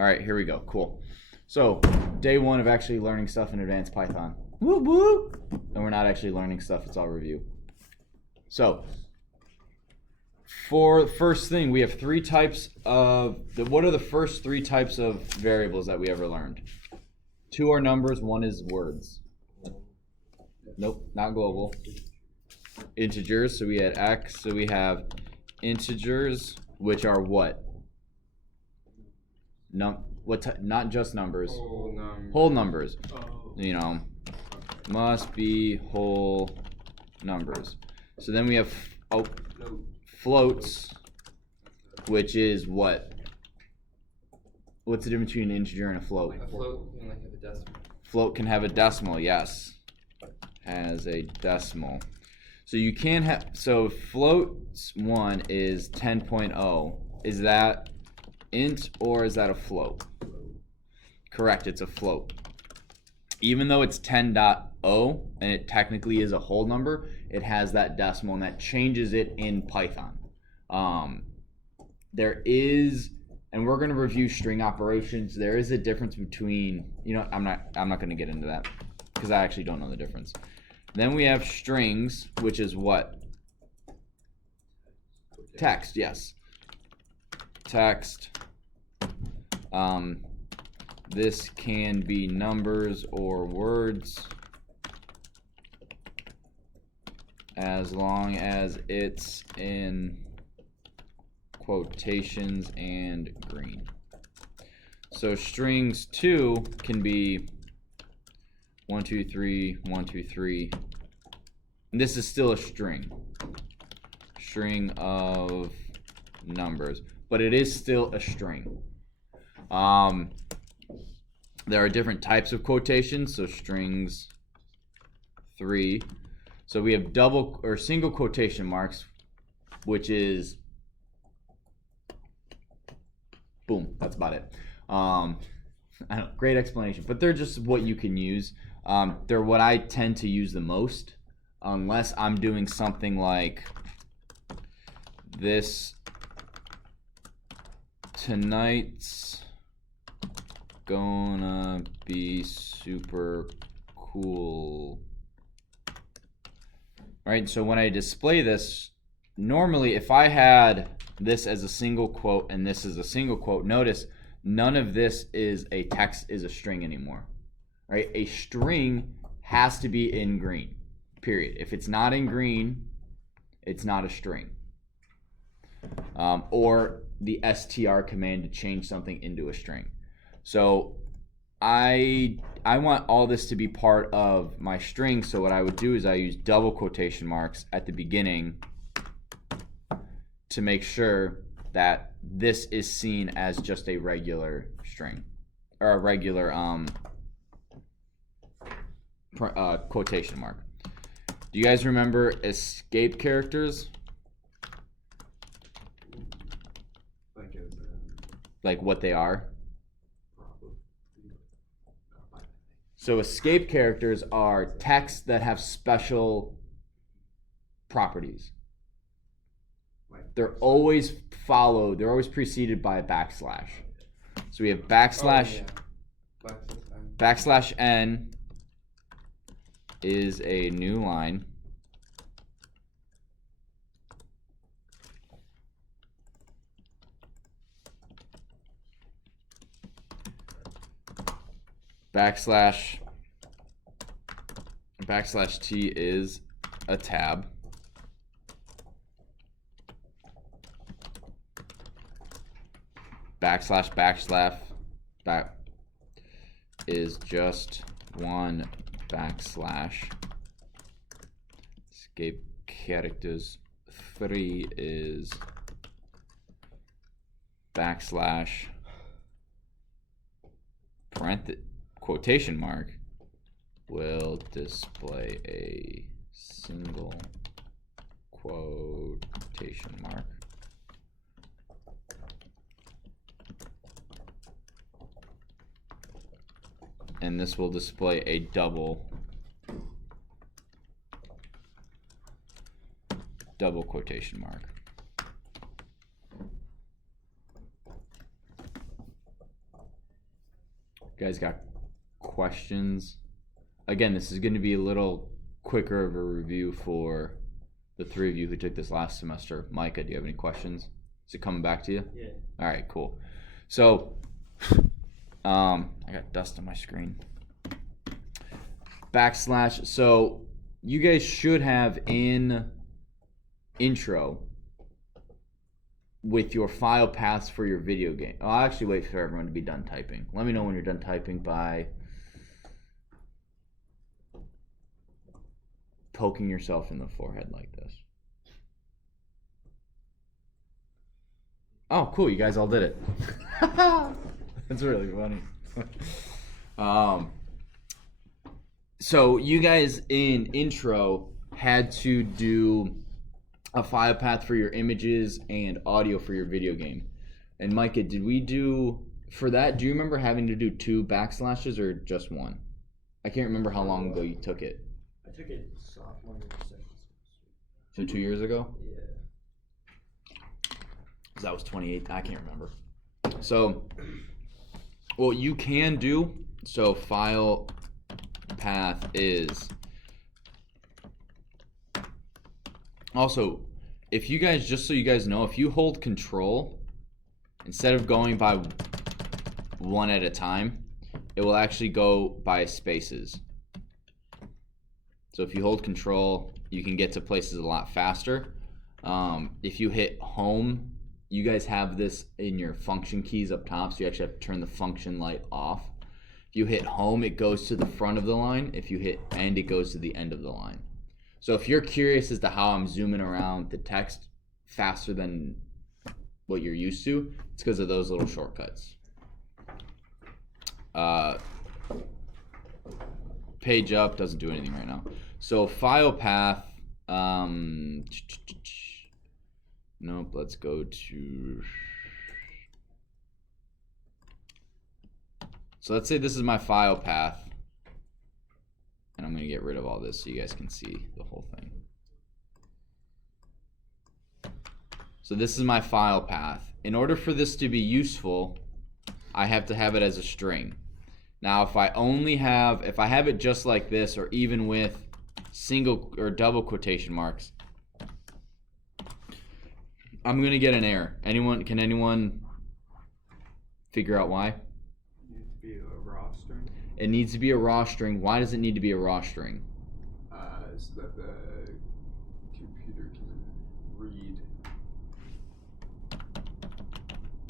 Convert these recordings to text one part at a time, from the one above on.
All right, here we go. Cool. So, day one of actually learning stuff in advanced Python. Woo woo! And we're not actually learning stuff, it's all review. So, for the first thing, we have three types of, what are the first three types of variables that we ever learned? Two are numbers, one is words. Nope, not global. Integers, so we had x, so we have integers, which are what? Not just numbers. Whole numbers. You know, must be whole numbers. So then we have floats, which is what? What's the difference between an integer and a float? A float can have a decimal. Float can have a decimal, yes. Has a decimal. So you can have, so floats 1 is 10.0. Is that int or is that a float? Correct, it's a float. Even though it's 10.0 and it technically is a whole number, it has that decimal and that changes it in Python. There is, and we're going to review string operations. There is a difference between, you know, I'm not going to get into that because I actually don't know the difference. Then we have strings, which is what? Text, yes. Text. This can be numbers or words as long as it's in quotations and green. So strings 2 can be 1, 2, 3, 1, 2, 3. And this is still a string. String of numbers. But it is still a string. There are different types of quotations. So strings 3. So we have double or single quotation marks, which is boom. That's about it. I don't know, great explanation, but they're just what you can use. They're what I tend to use the most, unless I'm doing something like this. Tonight's gonna be super cool. Right, so when I display this, normally if I had this as a single quote and this is a single quote, notice none of this is a text, is a string anymore. Right? A string has to be in green, period. If it's not in green, it's not a string. Or the str command to change something into a string. So I want all this to be part of my string, so what I would do is I use double quotation marks at the beginning to make sure that this is seen as just a regular string or a regular quotation mark. Do you guys remember escape characters? Like what they are? So escape characters are texts that have special properties. They're always followed, they're always preceded by a backslash. So we have backslash, backslash n is a new line. Backslash t is a tab. Backslash is just one backslash. Escape characters 3 is backslash quotation mark will display a single quotation mark. And this will display a double quotation mark. You guys got questions? Again, this is going to be a little quicker of a review for the three of you who took this last semester. Micah, do you have any questions? Is it coming back to you? Yeah. All right, cool. So, I got dust on my screen. / So, you guys should have in intro with your file paths for your video game. I'll actually wait for everyone to be done typing. Let me know when you're done typing by poking yourself in the forehead like this. Oh, cool. You guys all did it. That's really funny. So you guys in intro had to do a file path for your images and audio for your video game. And Micah, did we do, for that, do you remember having to do 2 / or just 1? I can't remember how long ago you took it. I took it sophomore year session. So 2 years ago? Yeah. That was 28. I can't remember. So, what you can do, so file path is, also, if you guys, just so you guys know, if you hold control, instead of going by one at a time, it will actually go by spaces. So if you hold control, you can get to places a lot faster. If you hit home, you guys have this in your function keys up top, so you actually have to turn the function light off. If you hit home, it goes to the front of the line. If you hit end, it goes to the end of the line. So if you're curious as to how I'm zooming around the text faster than what you're used to, it's because of those little shortcuts. Page up doesn't do anything right now. So file path, nope, let's go to, so let's say this is my file path, and I'm going to get rid of all this so you guys can see the whole thing. So this is my file path. In order for this to be useful, I have to have it as a string. Now if I have it just like this, or even with single or double quotation marks, I'm gonna get an error. Can anyone figure out why? It needs to be a raw string. It needs to be a raw string. Why does it need to be a raw string? So that the computer can read.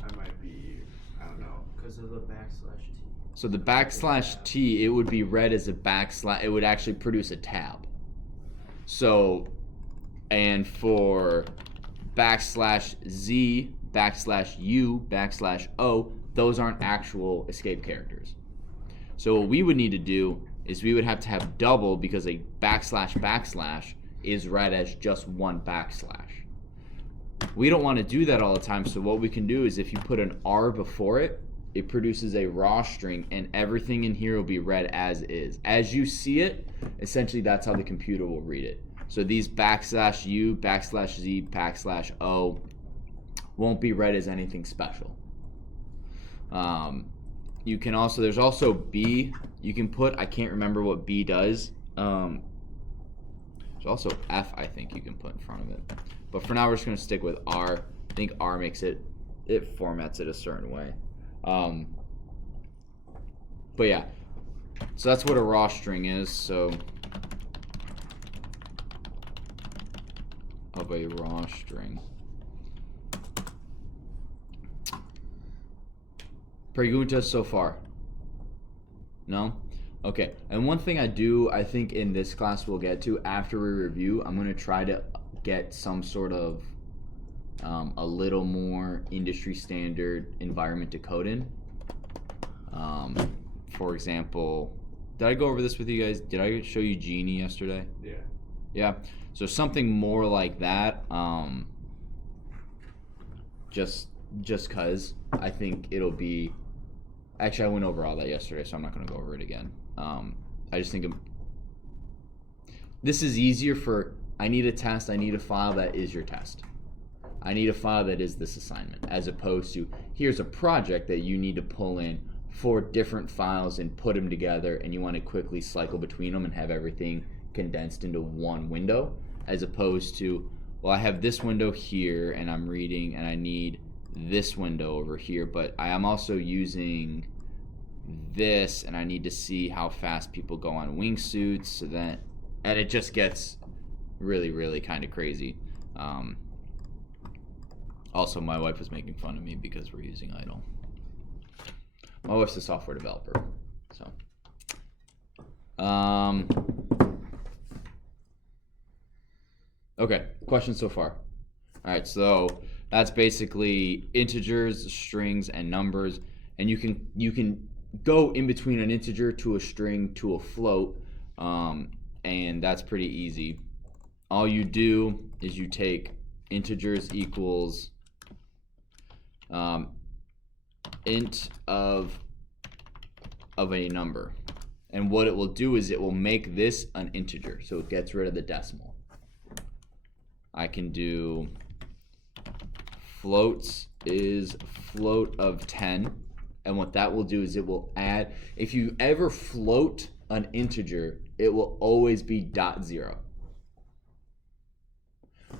I don't know. Because of the /t. So the /t, it would be read as a /, it would actually produce a tab. So, and for /z, /u, /o, those aren't actual escape characters. So what we would need to do is we would have to have double, because a // is read as just one /. We don't want to do that all the time, so what we can do is if you put an R before it, it produces a raw string, and everything in here will be read as is. As you see it, essentially that's how the computer will read it. So these /u, /z, /o won't be read as anything special. You can also, there's also B you can put, I can't remember what B does. There's also F, I think you can put in front of it. But for now, we're just going to stick with R. I think R makes it formats it a certain way. But yeah, so that's what a raw string is. So of a raw string. Preguntas so far? No? Okay. And one thing I think in this class we'll get to after we review, I'm going to try to get some sort of a little more industry standard environment to code in. For example, did I go over this with you guys? Did I show you Genie yesterday? Yeah. Yeah. So something more like that. Just cause I think it'll be. Actually, I went over all that yesterday, so I'm not going to go over it again. I just think this is easier for. I need a test. I need a file that is your test. I need a file that is this assignment, as opposed to here's a project that you need to pull in 4 different files and put them together, and you want to quickly cycle between them and have everything condensed into one window, as opposed to, well, I have this window here and I'm reading and I need this window over here, but I am also using this and I need to see how fast people go on wingsuits, so that, and it just gets really, really kind of crazy. Also, my wife was making fun of me because we're using idle. My wife's a software developer, so. Okay, questions so far? All right, so that's basically integers, strings, and numbers, and you can go in between an integer to a string to a float, and that's pretty easy. All you do is you take integers equals int of a number, and what it will do is it will make this an integer, so it gets rid of the decimal. I can do floats is float of 10, and what that will do is it will add, if you ever float an integer, it will always be .0.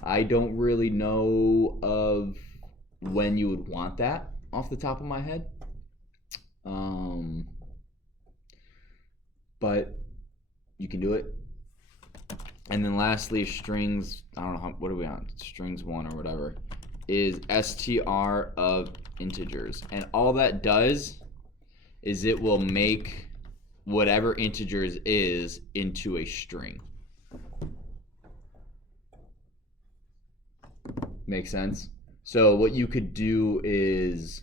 I don't really know of when you would want that off the top of my head, but you can do it. And then lastly, strings, I don't know, what are we on? Strings 1 or whatever, is str of integers. And all that does is it will make whatever integers is into a string. Make sense? So what you could do is,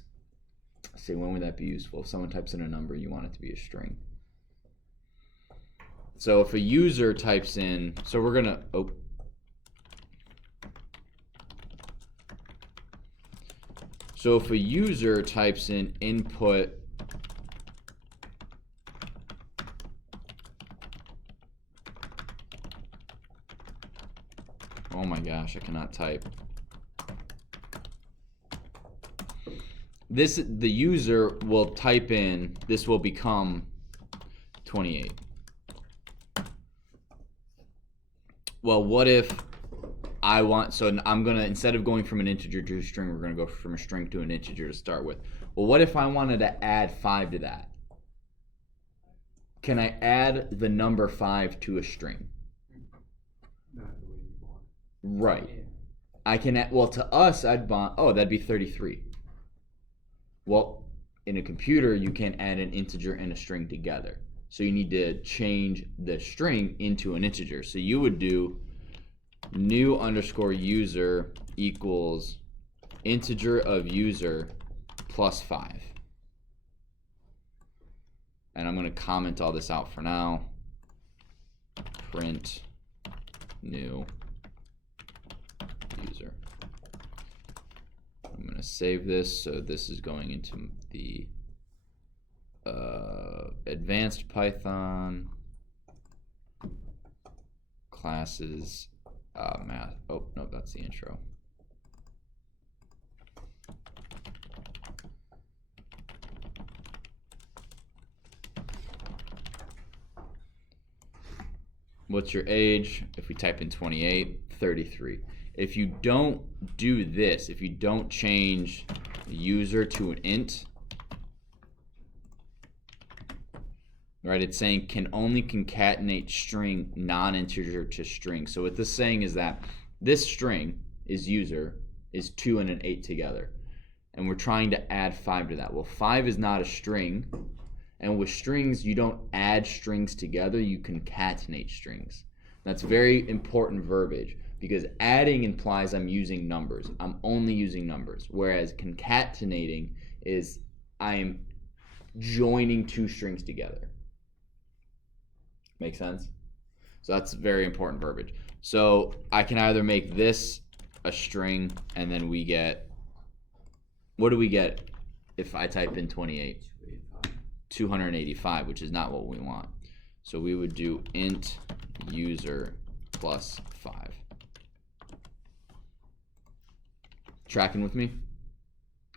say, when would that be useful? If someone types in a number, you want it to be a string. So if a user types in, so we're gonna, so if a user types in input oh my gosh, I cannot type. The user will type in, this will become 28. Well, what if I want, so I'm gonna, instead of going from an integer to a string, we're gonna go from a string to an integer to start with. Well, what if I wanted to add 5 to that? Can I add the number 5 to a string? Not the way you want. Right. I can add, well, to us, I'd want, oh, that'd be 33. Well, in a computer, you can't add an integer and a string together. So you need to change the string into an integer. So you would do new underscore user equals integer of user plus 5. And I'm going to comment all this out for now. Print new user. I'm going to save this. So this is going into the advanced Python classes math. Oh, no, that's the intro. What's your age? If we type in 28, 33. If you don't do this, if you don't change the user to an int, right, it's saying can only concatenate string non-integer to string. So what this is saying is that this string is user is 2 and an 8 together, and we're trying to add 5 to that. Well, 5 is not a string, and with strings you don't add strings together, you concatenate strings. That's very important verbiage, because adding implies I'm using numbers. I'm only using numbers, whereas concatenating is I'm joining 2 strings together. Make sense? So that's very important verbiage. So I can either make this a string, and then we get, what do we get if I type in 28? 285, which is not what we want. So we would do int user plus 5. Tracking with me?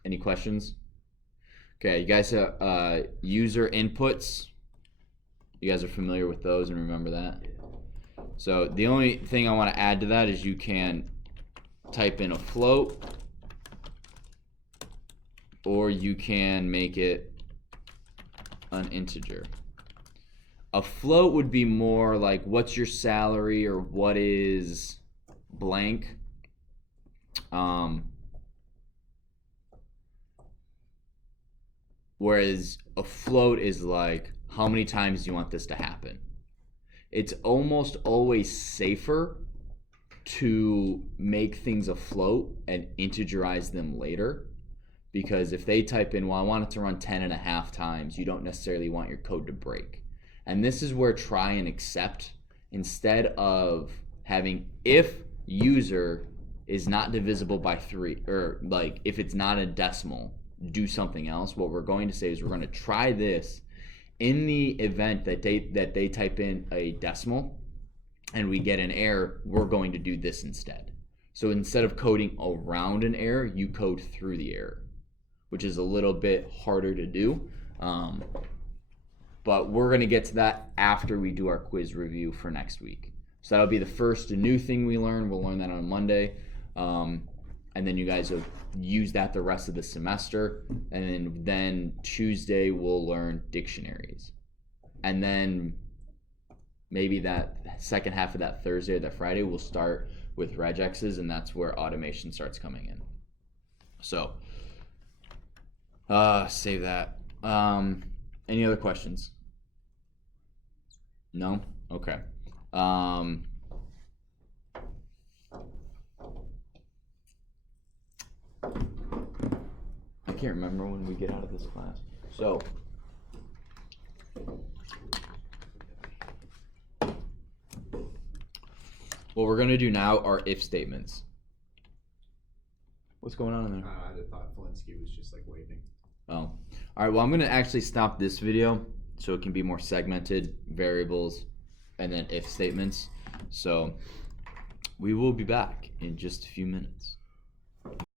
Any questions? Okay, you guys have user inputs. You guys are familiar with those and remember that? So the only thing I want to add to that is you can type in a float, or you can make it an integer. A float would be more like what's your salary or what is blank. Whereas a float is like how many times do you want this to happen. It's almost always safer to make things a float and integerize them later, because if they type in, well, I want it to run 10.5 times, you don't necessarily want your code to break. And this is where try and except, instead of having if user is not divisible by 3, or like if it's not a decimal, do something else. What we're going to say is we're going to try this in the event that they type in a decimal and we get an error, we're going to do this instead. So instead of coding around an error, you code through the error, which is a little bit harder to do. But we're going to get to that after we do our quiz review for next week. So that'll be the first new thing we learn. We'll learn that on Monday. And then you guys will use that the rest of the semester. And then Tuesday we'll learn dictionaries. And then maybe that second half of that Thursday or that Friday we'll start with regexes, and that's where automation starts coming in. So save that. Any other questions? No? Okay. I can't remember when we get out of this class. So what we're gonna do now are if statements. What's going on in there? I thought Felinsky was just like waving. Oh. All right, well, I'm gonna actually stop this video so it can be more segmented, variables, and then if statements. So we will be back in just a few minutes.